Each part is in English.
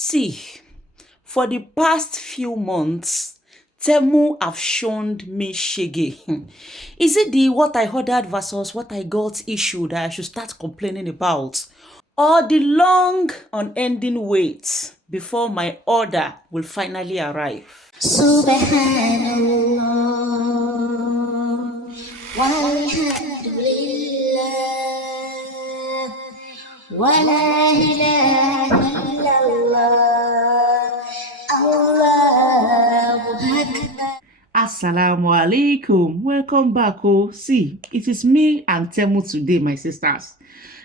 See, for the past few months, Temu have shown me shege. Is it the what I ordered versus what I got issue that I should start complaining about? Or the long unending wait before my order will finally arrive? Subhanallah, walhamdulillah, wa la ilaha illallah, Allahu Akbar. Assalamu alaikum. Welcome back. Oh, see, it is me and Temu today, my sisters.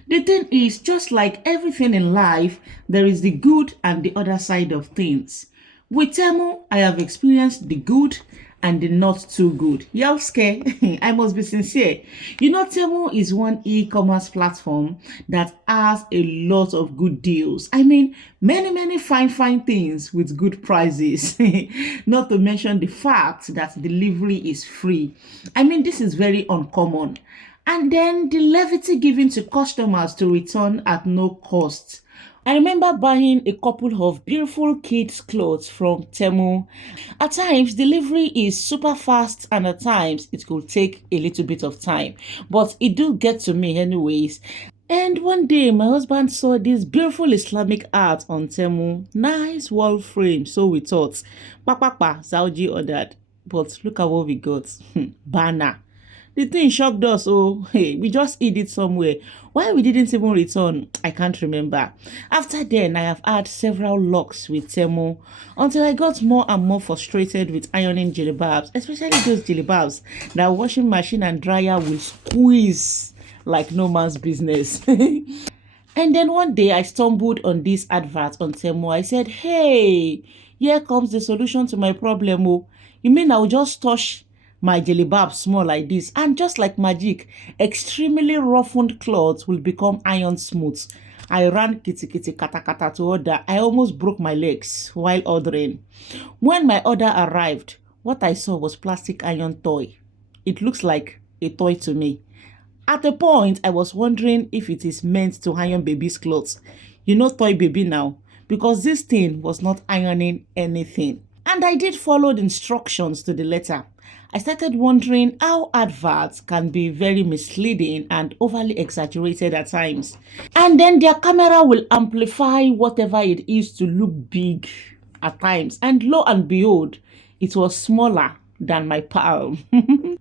The thing is, just like everything in life, there is the good and the other side of things. With Temu, I have experienced the good and the not too good. Y'all scared? I must be sincere. You know, Temu is one e-commerce platform that has a lot of good deals. I mean, many fine things with good prices. Not to mention the fact that delivery is free. I mean, this is very uncommon. And then the levity given to customers to return at no cost. I remember buying a couple of beautiful kids' clothes from Temu. At times, delivery is super fast and at times it could take a little bit of time. But it do get to me anyways. And one day, my husband saw this beautiful Islamic art on Temu. Nice wall frame, so we thought. Saudi ordered. But look at what we got. Banner. The thing shocked us, oh, hey, we just hid it somewhere. Why we didn't even return, I can't remember. After then, I have had several locks with Temu until I got more and more frustrated with ironing jilbabs, especially those jilbabs that washing machine and dryer will squeeze like no man's business. And then one day I stumbled on this advert on Temu. I said, hey, here comes the solution to my problem. Oh, you mean I'll just touch my jilbab small like this, and just like magic, extremely roughened clothes will become iron smooth. I ran kitty kata kata to order. I almost broke my legs while ordering. When my order arrived, what I saw was plastic iron toy. It looks like a toy to me. At a point, I was wondering if it is meant to iron baby's clothes. You know, toy baby now, because this thing was not ironing anything. And I did follow the instructions to the letter. I started wondering how adverts can be very misleading and overly exaggerated at times. And then their camera will amplify whatever it is to look big at times. And lo and behold, it was smaller than my palm.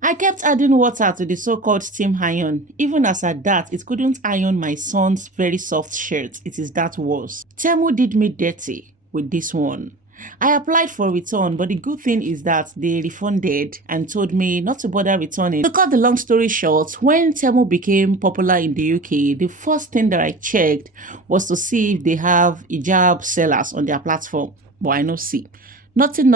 I kept adding water to the so-called steam iron. Even as at that, it couldn't iron my son's very soft shirt. It is that worse. Temu did me dirty with this one. I applied for return, but the good thing is that they refunded and told me not to bother returning. To cut the long story short, when Temu became popular in the UK, the first thing that I checked was to see if they have hijab sellers on their platform. But I no see. Nothing.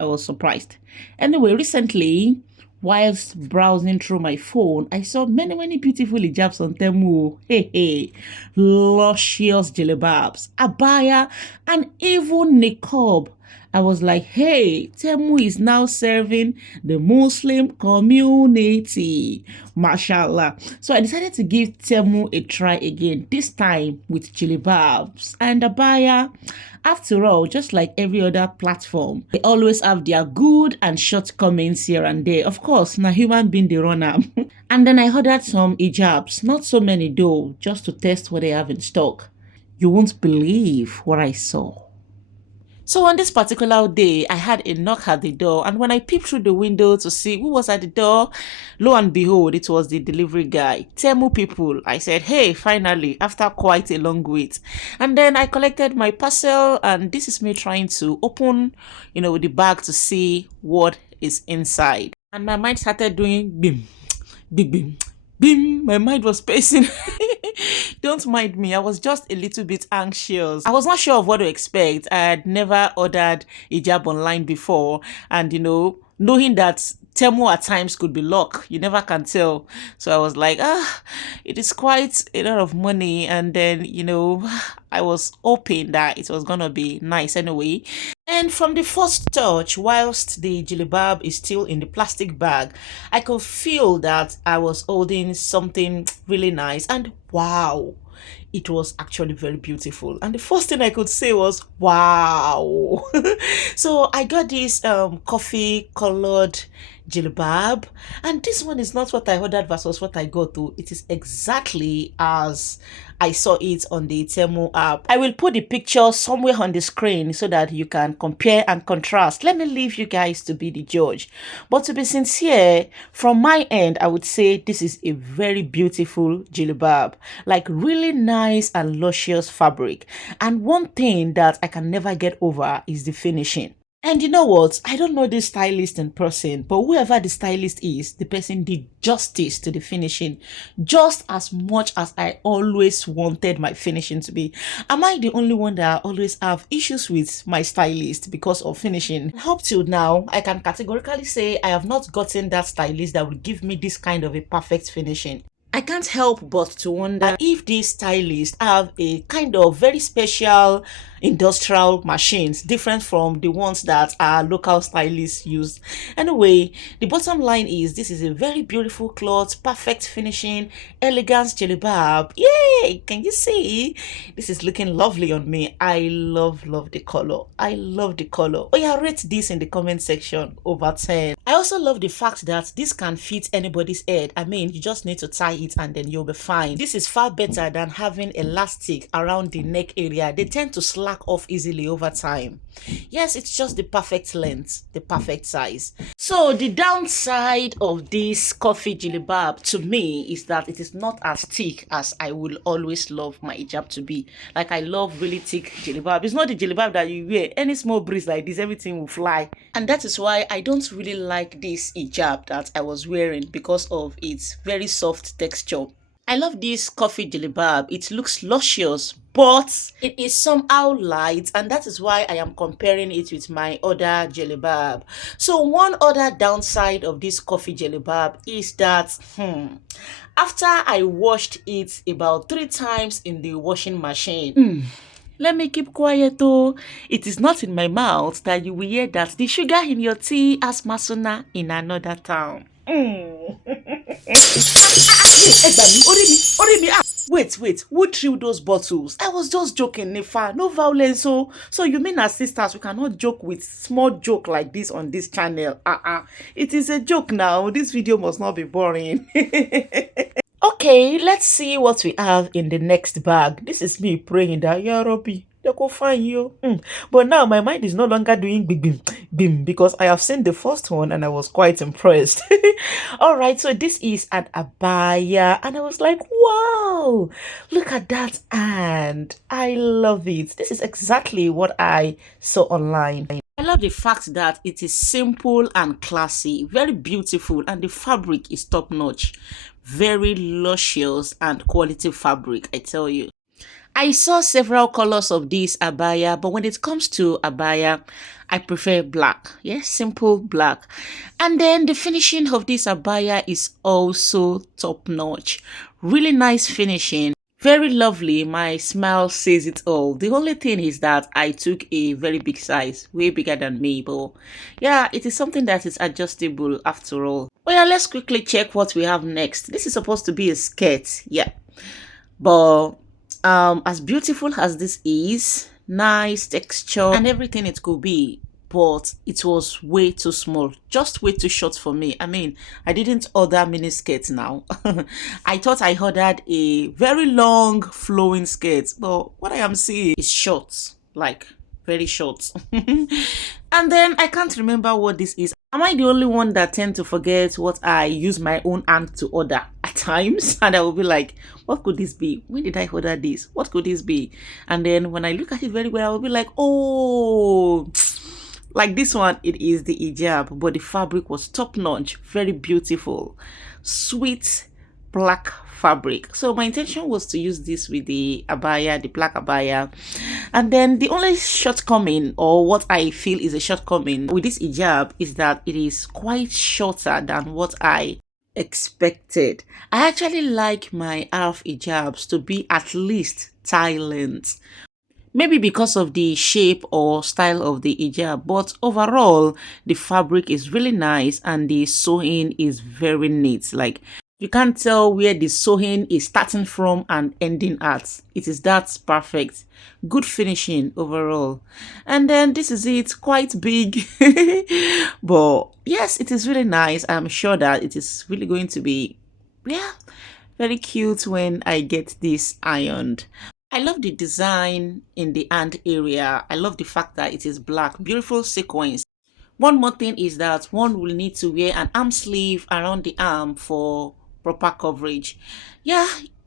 I was surprised. Anyway, recently, whilst browsing through my phone, I saw many beautiful hijabs on Temu. Hey, luscious jilbabs, abaya, and even niqab. I was like, hey, Temu is now serving the Muslim community. Mashallah. So I decided to give Temu a try again, this time with jilbabs and abaya. After all, just like every other platform, they always have their good and shortcomings here and there. Of course, now human being the runner. And then I ordered some hijabs, not so many though, just to test what they have in stock. You won't believe what I saw. So on this particular day, I had a knock at the door, and when I peeped through the window to see who was at the door, lo and behold, it was the delivery guy. Temu people. I said, hey, finally, after quite a long wait. And then I collected my parcel, and this is me trying to open, the bag to see what is inside. And my mind started doing bim, bim, bim. My mind was pacing. Don't mind me, I was just a little bit anxious. I was not sure of what to expect. I had never ordered hijab online before, and knowing that Temu at times could be luck, you never can tell. So I was like, it is quite a lot of money, and then I was hoping that it was gonna be nice anyway. And from the first touch, whilst the jilbab is still in the plastic bag, I could feel that I was holding something really nice, and wow, it was actually very beautiful. And the first thing I could say was, wow. So I got this coffee colored jilbab, and this one is not what I ordered versus what I got to. It is exactly as I saw it on the Temu app. I will put the picture somewhere on the screen so that you can compare and contrast. Let me leave you guys to be the judge. But to be sincere, from my end, I would say this is a very beautiful jilbab, like really nice and luscious fabric. And one thing that I can never get over is the finishing. And you know what? I don't know this stylist in person, but whoever the stylist is, the person did justice to the finishing just as much as I always wanted my finishing to be. Am I the only one that always have issues with my stylist because of finishing? Up till now, I can categorically say I have not gotten that stylist that will give me this kind of a perfect finishing. I can't help but to wonder if these stylists have a kind of very special industrial machines different from the ones that our local stylists use. Anyway, the bottom line is this is a very beautiful cloth, perfect finishing, elegant jilbab. Yay! Can you see? This is looking lovely on me. I love the color. I love the color. Oh yeah, rate this in the comment section over 10. I also love the fact that this can fit anybody's head. I mean, you just need to tie it and then you'll be fine. This is far better than having elastic around the neck area. They tend to slack off easily over time. Yes, it's just the perfect length, the perfect size. So the downside of this coffee jilbab to me is that it is not as thick as I will always love my hijab to be. Like I love really thick jilbab. It's not the jilbab that you wear. Any small breeze like this, everything will fly. And that is why I don't really like this hijab that I was wearing because of its very soft texture. I love this coffee jilbab. It looks luscious, but it is somehow light, and that is why I am comparing it with my other jilbab. So one other downside of this coffee jilbab is that after I washed it about 3 times in the washing machine, let me keep quiet though. It is not in my mouth that you will hear that the sugar in your tea has masuna in another town. Wait, who threw those bottles? I was just joking, Nefa. No violence. So you mean as sisters, we cannot joke with small joke like this on this channel? It is a joke now. This video must not be boring. Okay, let's see what we have in the next bag. This is me praying that, Ya Rabbi, they go find you. But now my mind is no longer doing bim bim bim because I have seen the first one and I was quite impressed. All right, so this is an abaya and I was like, wow, look at that, and I love it. This is exactly what I saw online. I love the fact that it is simple and classy, very beautiful, and the fabric is top notch. Very luscious and quality fabric, I tell you. I saw several colors of this abaya, but when it comes to abaya, I prefer black. Yes, simple black. And then the finishing of this abaya is also top notch. Really nice finishing. Very lovely. My smile says it all. The only thing is that I took a very big size, way bigger than me, but yeah, it is something that is adjustable after all. Oh yeah, let's quickly check what we have next. This is supposed to be a skirt, yeah, but as beautiful as this is, nice texture and everything it could be, but it was way too small, just way too short for me. I mean, I didn't order mini skirts now. I thought I ordered a very long flowing skirt, but what I am seeing is short, like very short. And then I can't remember what this is. Am I the only one that tend to forget what I use my own hand to order at times? And I will be like, what could this be? When did I order this? What could this be? And then when I look at it very well, I will be like, oh, like this one, it is the hijab, but the fabric was top notch, very beautiful, sweet black fabric. So my intention was to use this with the abaya, the black abaya. And then the only shortcoming, or what I feel is a shortcoming with this hijab, is that it is quite shorter than what I expected. I actually like my half hijabs to be at least thigh length. Maybe because of the shape or style of the hijab, but overall the fabric is really nice and the sewing is very neat. Like You can't tell where the sewing is starting from and ending at. It is that perfect. Good finishing overall. And then this is it, quite big. But yes, it is really nice. I'm sure that it is really going to be, yeah, very cute when I get this ironed. I love the design in the hand area. I love the fact that it is black. Beautiful sequence. One more thing is that one will need to wear an arm sleeve around the arm for proper coverage. Yeah,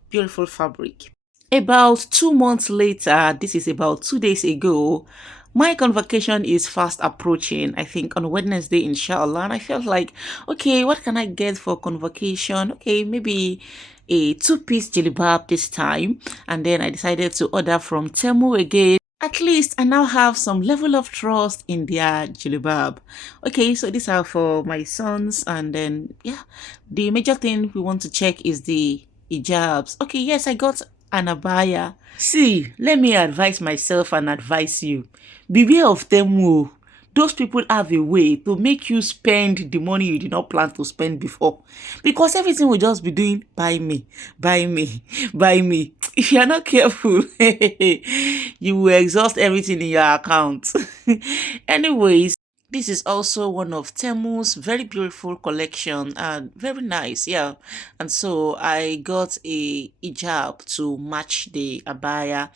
beautiful fabric. About 2 months later, this is about 2 days ago, my convocation is fast approaching. I think on Wednesday, inshallah. And I felt like, okay, what can I get for convocation? Okay, maybe a two-piece jilbab this time. And then I decided to order from Temu again. At least I now have some level of trust in their jilbab. Okay, so these are for my sons, and then yeah, the major thing we want to check is the hijabs. Okay, yes, I got an abaya. See, let me advise myself and advise you. Beware of Temu. Those people have a way to make you spend the money you did not plan to spend before. Because everything will just be doing, buy me, buy me, buy me. If you are not careful, you will exhaust everything in your account. Anyways, this is also one of Temu's very beautiful collection and very nice, yeah. And so I got a hijab to match the abaya.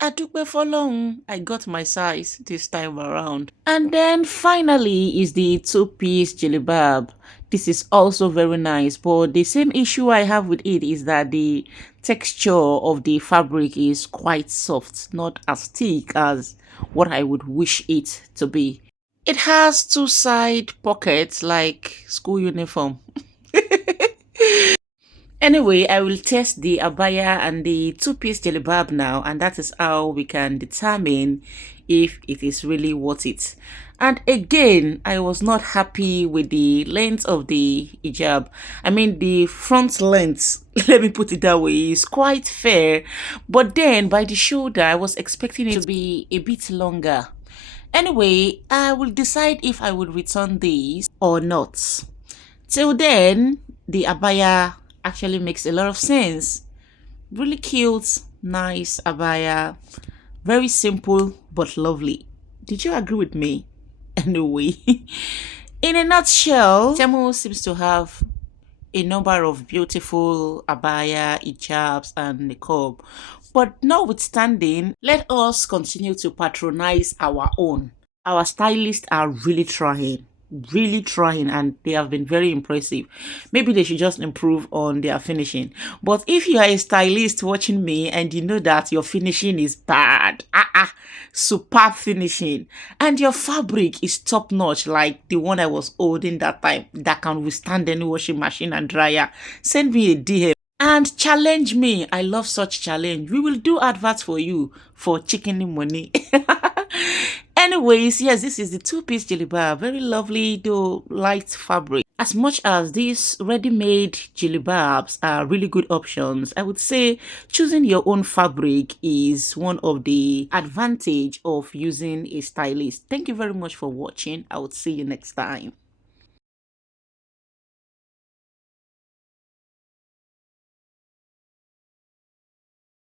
Adúpẹ́ fọ́lọ́run, I got my size this time around. And then finally is the two-piece jilbab. This is also very nice, but the same issue I have with it is that the texture of the fabric is quite soft, not as thick as what I would wish it to be. It has two side pockets like school uniform. Anyway, I will test the abaya and the two-piece jilbab now, and that is how we can determine if it is really worth it. And again, I was not happy with the length of the hijab. I mean, the front length, let me put it that way, is quite fair, but then by the shoulder, I was expecting it to be a bit longer. Anyway, I will decide if I would return these or not. Till then, the abaya actually makes a lot of sense. Really cute, nice abaya. Very simple but lovely. Did you agree with me? Anyway, in a nutshell, Temu seems to have a number of beautiful abaya, hijabs, and niqab. But notwithstanding, let us continue to patronize our own. Our stylists are really trying, and they have been very impressive. Maybe they should just improve on their finishing. But if you are a stylist watching me and you know that your finishing is bad, superb finishing, and your fabric is top notch like the one I was holding that time that can withstand any washing machine and dryer, send me a DM and challenge me. I love such challenge. We will do adverts for you for chicken money. Anyways, yes, this is the two-piece jilbab. Very lovely, though light fabric. As much as these ready-made jilbabs are really good options, I would say choosing your own fabric is one of the advantage of using a stylist. Thank you very much for watching. I would see you next time.